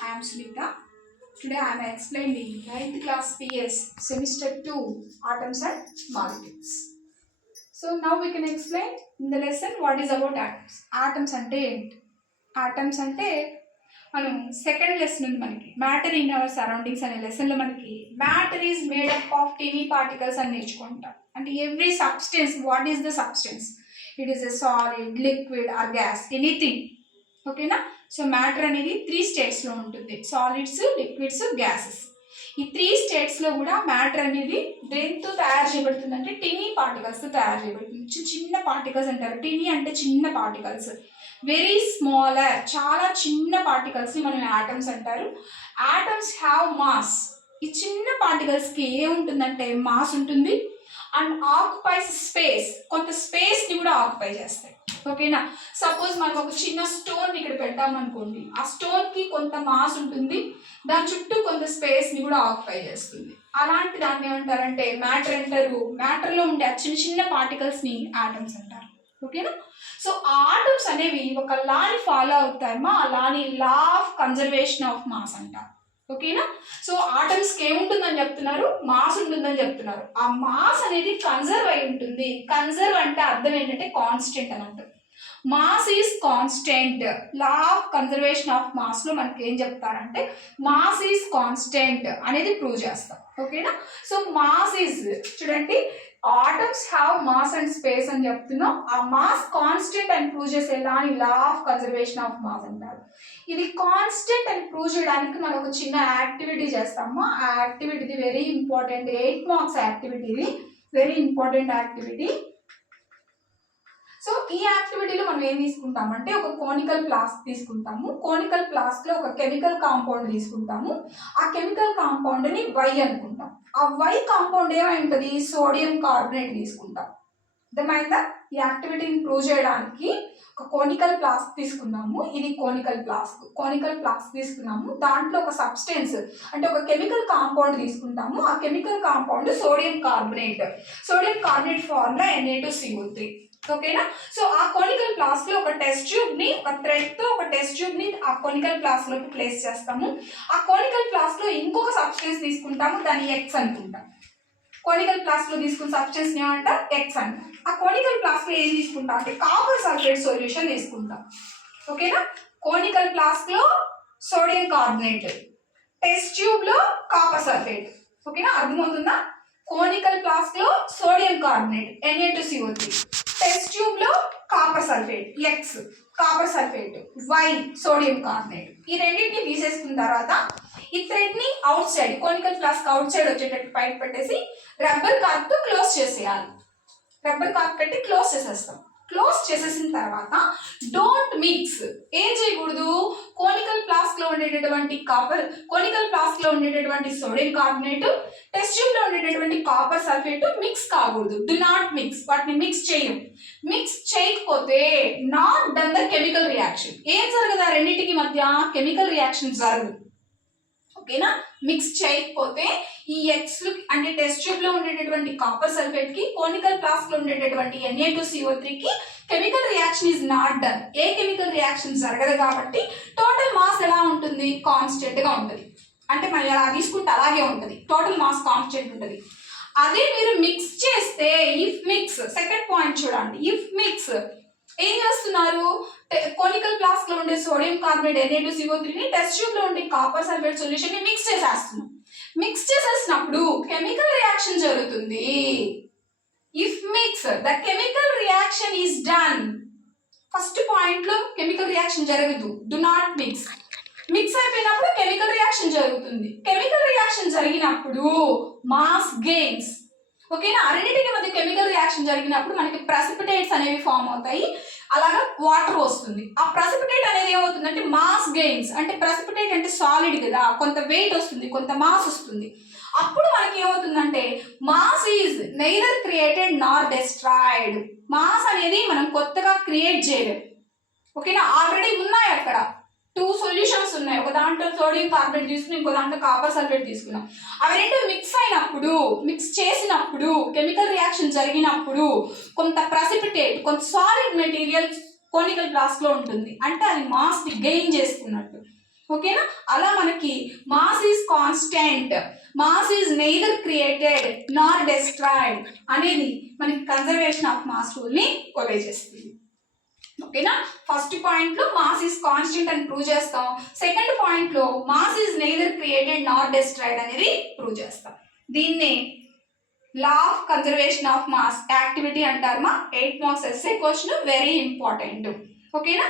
I am Sunita. Today I am explaining 9th class PS semester 2 atoms and molecules. So now we can explain in the lesson what is about atoms. Atoms అంటే ఏంటి? Atoms అంటే మనం second lesson ఉంది మనకి matter in our surroundings అనే లెసన్లో మనకి matter is made up of teeny particles అని నేర్చుకుంటాం. అంటే every substance, what is the substance? It is a solid, liquid are gas, anything. ఓకేనా? సో మ్యాటర్ అనేది 3 స్టేట్స్లో ఉంటుంది: సాలిడ్స్, లిక్విడ్స్, గ్యాసెస్. ఈ 3 స్టేట్స్లో కూడా మ్యాటర్ అనేది దేంతో తయారు చేయబడుతుంది అంటే టినీ పార్టికల్స్తో తయారు చేయబడుతుంది. చిన్న పార్టికల్స్ అంటారు. టినీ అంటే చిన్న పార్టికల్స్, వెరీ స్మాలర్, చాలా చిన్న పార్టికల్స్ని మనం యాటమ్స్ అంటారు. Atoms have mass. ఈ చిన్న పార్టికల్స్కి ఏముంటుందంటే మాస్ ఉంటుంది అండ్ ఆక్యుపైస్ స్పేస్, కొంత స్పేస్ని కూడా ఆక్యుపై చేస్తాయి. ఓకేనా? సపోజ్ మనం ఒక చిన్న స్టోన్ ఇక్కడ పెట్టామనుకోండి, ఆ స్టోన్కి కొంత మాస్ ఉంటుంది, దాని చుట్టూ కొంత స్పేస్ని కూడా ఆక్యుపై చేస్తుంది. అలాంటి దాన్ని ఏమంటారంటే మ్యాటర్ అంటారు. మ్యాటర్లో ఉండే ఆ చిన్న చిన్న పార్టికల్స్ని ఆటమ్స్ అంటారు. ఓకేనా? సో ఆటమ్స్ అనేవి ఒక లాని ఫాలో అవుతాయమ్మా. ఆ లాని law of conservation of mass అంటారు. ఓకేనా? సో ఆటమ్స్కి ఏముంటుందని చెప్తున్నారు? మాస్ ఉంటుందని చెప్తున్నారు. ఆ మాస్ అనేది కన్జర్వ్ అయి ఉంటుంది. కన్జర్వ్ అంటే అర్థం ఏంటంటే కాన్స్టెంట్ అని అంటారు. Mass is constant. Law of conservation of Maslow మనకి ఏం చెప్తారంటే మాస్ ఈజ్ కాన్స్టెంట్ అనేది ప్రూవ్ చేస్తాం. ఓకేనా? సో మాస్ ఈజ్, చూడండి, atoms have mass and space అని చెప్తున్నాం. ఆ మాస్ కాన్స్టెంట్ అని ప్రూవ్ చేసేలా అని లా ఆఫ్ కన్జర్వేషన్ ఆఫ్ మాస్ అంటారు. ఇది కాన్స్టెంట్ అని ప్రూవ్ చేయడానికి మనం ఒక చిన్న యాక్టివిటీ చేస్తాము. ఆ activity very important, 8 marks activity. ఇది వెరీ ఇంపార్టెంట్ యాక్టివిటీ. సో ఈ యాక్టివిటీలో మనం ఏం తీసుకుంటామంటే ఒక కోనికల్ ఫ్లాస్క్ తీసుకుంటాము. కోనికల్ ఫ్లాస్క్లో ఒక కెమికల్ కాంపౌండ్ తీసుకుంటాము. ఆ కెమికల్ కాంపౌండ్ని వై అనుకుంటాం. ఆ వై కాంపౌండ్ ఏమై ఉంటుంది? సోడియం కార్బోనేట్ తీసుకుంటాం. అర్థమైందా? ఈ యాక్టివిటీని ప్రూవ్ చేయడానికి ఒక కోనికల్ ఫ్లాస్క్ తీసుకున్నాము. ఇది కోనికల్ ఫ్లాస్క్. కోనికల్ ఫ్లాస్క్ తీసుకున్నాము. దాంట్లో ఒక సబ్స్టెన్స్ అంటే ఒక కెమికల్ కాంపౌండ్ తీసుకుంటాము. ఆ chemical compound sodium carbonate. Sodium carbonate formula Na2CO3. ఓకేనా? సో ఆ కోనికల్ ఫ్లాస్క్ లో ఒక టెస్ట్ ట్యూబ్ ని, ఒక థ్రెడ్ తో ఒక టెస్ట్ ట్యూబ్ ని ఆ కోనికల్ ఫ్లాస్క్ లోకి ప్లేస్ చేస్తాము. ఆ కోనికల్ ఫ్లాస్క్ లో ఇంకొక సబ్స్టెన్స్ తీసుకుంటాము, దాన్ని ఎక్స్ అనుకుంటాం. కోనికల్ ఫ్లాస్క్ లో తీసుకున్న సబ్స్టెన్స్ ఏమంటాం? ఎక్స్ అంటాం. ఆ కోనికల్ ఫ్లాస్క్ లో ఏం తీసుకుంటాం అంటే కాపర్ సల్ఫేట్ సొల్యూషన్ తీసుకుంటాం. ఓకేనా? కోనికల్ ఫ్లాస్క్ లో సోడియం కార్బోనేట్, టెస్ట్ ట్యూబ్ లో కాపర్ సల్ఫేట్. ఓకేనా? అర్థమవుతుందా? కోనికల్ ఫ్లాస్క్ లో sodium carbonate Na2CO3, test tube లో copper sulphate X, copper sulphate Y, sodium carbonate. ఈ రెండింటిని తీసేసుకున్న తర్వాత ఈ థ్రెడ్ ని outside, conical flask outside వచ్చేటట్టు పైకి పెట్టేసి రబ్బర్ కార్డ్ తో క్లోజ్ చేసేయాలి. రబ్బర్ కార్డ్ పెట్టి క్లోజ్ చేసేస్తాం. క్లోజ్ చేసేసిన తర్వాత డోంట్ మిక్స్. ఏం చేయకూడదు? కోనికల్ ఫ్లాస్క్ లో ఉండేటటువంటి కాపర్, కోనికల్ ఫ్లాస్క్ లో ఉండేటటువంటి సోడియం కార్బోనేట్, టెస్ట్ ట్యూబ్ లో ఉండేటటువంటి కాపర్ సల్ఫేట్ మిక్స్ కాకూడదు. Do not mix. వాటిని మిక్స్ చేయం. మిక్స్ చేయకపోతే not done the chemical reaction. ఏం జరగదు? ఆ రెండింటికి మధ్య కెమికల్ రియాక్షన్ జరగదు. ఓకేనా? మిక్స్ చేయకపోతే ఈ ఎక్స్ అంటే టెస్ట్ ట్యూబ్ లో ఉండేటటువంటి కాపర్ సల్ఫేట్ కి, కోనికల్ ఫ్లాస్క్ లో ఉండేటటువంటి Na2CO3 కి chemical reaction is not done. A chemical reaction జరగదు కాబట్టి టోటల్ మాస్ ఎలా ఉంటుంది? కాన్స్టెంట్ గా ఉంటుంది. అంటే మనం ఎలా తీసుకుంటే అలాగే ఉంటుంది. టోటల్ మాస్ కాన్స్టెంట్ ఉంటుంది. అదే మీరు మిక్స్ చేస్తే, ఇఫ్ మిక్స్, సెకండ్ పాయింట్ చూడండి. ఇఫ్ మిక్స్ ఏం చేస్తున్నారు? కోనికల్ ఫ్లాస్క్ లో ఉండే సోడియం కార్బోనేట్ Na2CO3 ని టెస్ట్ ట్యూబ్ లో ఉండే కాపర్ సల్ఫేట్ సొల్యూషన్ ని మిక్స్ చేసేస్తున్నాం. మిక్స్ చేసేసినప్పుడు కెమికల్ రియాక్షన్ జరుగుతుంది. If mix the chemical reaction is done. First point లో కెమికల్ రియాక్షన్ జరగదు. Do not mix. మిక్స్ అయిపోయినప్పుడు కెమికల్ రియాక్షన్ జరుగుతుంది. కెమికల్ రియాక్షన్ జరిగినప్పుడు మాస్ గెయిన్స్. ఓకేనా? రెండింటికి మధ్య కెమికల్ రియాక్షన్ జరిగినప్పుడు మనకి ప్రెసిపిటేట్స్ అనేవి ఫామ్ అవుతాయి. అలాగా వాటర్ వస్తుంది. ఆ ప్రెసిపిటేట్ అనేది ఏమవుతుందంటే మాస్ గెయిన్స్. అంటే ప్రెసిపిటేట్ అంటే సాలిడ్ కదా, కొంత వెయిట్ వస్తుంది, కొంత మాస్ వస్తుంది. అప్పుడు మనకి ఏమవుతుందంటే mass is neither created nor destroyed. Mass అనేది మనం కొత్తగా క్రియేట్ చేయలేము. ఓకేనా? ఆల్రెడీ ఉన్నాయి అక్కడ. 2 సొల్యూషన్స్ ఉన్నాయి. ఒక దాంట్లో సోడియం కార్బోనేట్ తీసుకుని ఇంకో దాంట్లో కాపర్ సల్ఫేట్ తీసుకున్నాం. అవి రెండు మిక్స్ అయినప్పుడు, మిక్స్ చేసినప్పుడు, కెమికల్ రియాక్షన్ జరిగినప్పుడు కొంత ప్రెసిపిటేట్, కొంత సాలిడ్ మెటీరియల్ కోనికల్ ఫ్లాస్క్ లో ఉంటుంది. అంటే అది మాస్ ని గెయిన్ చేసుకున్నట్టు. ఓకేనా. అలా మనకి mass is constant, mass is neither created nor destroyed అనేది మనకి కన్జర్వేషన్ ఆఫ్ మాస్ రూల్ ని ఒబే చేస్తుంది. ఓకేనా. ఫస్ట్ పాయింట్ లో మాస్ ఈజ్ కాన్స్టెంట్ అని ప్రూవ్ చేస్తాం. సెకండ్ పాయింట్ లో mass is neither created nor destroyed అనేది ప్రూవ్ చేస్తాం. దీన్ని law of conservation of mass activity అంటారు. మా 8 marks SA question, very important. ఓకేనా.